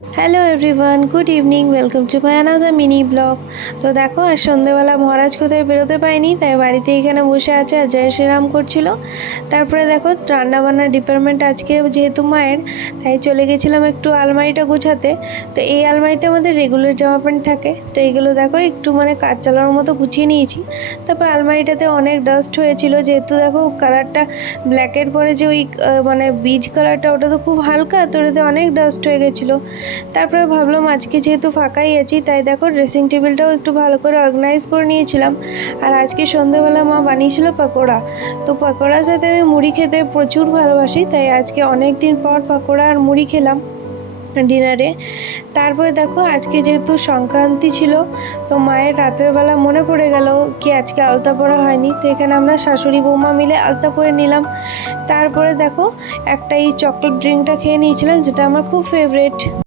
Hello everyone, good evening, welcome to my another mini blog. তো দেখো, আর সন্ধ্যেবেলা মহারাজ কোথায় বেরোতে পায়নি, তাই বাড়িতে এখানে বসে আছে আর জয় শ্রীরাম করছিল। তারপরে দেখো, রান্নাবান্নার ডিপার্টমেন্ট আজকে যেহেতু মায়ের, তাই চলে গেছিলাম একটু আলমারিটা গুছাতে। তো এই আলমারিতে আমাদের রেগুলার জামা প্যান্ট থাকে, তো এইগুলো দেখো একটু মানে কাজ চালানোর মতো গুছিয়ে নিয়েছি। তারপর আলমারিটাতে অনেক ডাস্ট হয়েছিল, যেহেতু দেখো কালারটা ব্ল্যাকের পরে যে ওই মানে বীজ কালারটা, ওটা তো খুব হালকা, তো ওটাতে অনেক ডাস্ট হয়ে গেছিলো। তারপরে ভাবলাম আজকে যেহেতু ফাঁকাই আছি, তাই দেখো ড্রেসিং টেবিলটাও একটু ভালো করে অর্গানাইজ করে নিয়েছিলাম। আর আজকে সন্ধ্যেবেলা মা বানিয়েছিল পকোড়া। তো পকোড়ার সাথে আমি মুড়ি খেতে প্রচুর ভালোবাসি, তাই আজকে অনেক দিন পর পকোড়া আর মুড়ি খেলাম ডিনারে। তারপরে দেখো, আজকে যেহেতু সংক্রান্তি ছিল, তো মায়ের রাতের বেলা মনে পড়ে গেল কি আজকে আলতা পরা হয়নি, তো এখানে আমরা শাশুড়ি বৌমা মিলে আলতা পরে নিলাম। তারপরে দেখো, একটা এই চকলেট ড্রিঙ্কটা খেয়ে নিয়েছিলাম, যেটা আমার খুব ফেভারিট।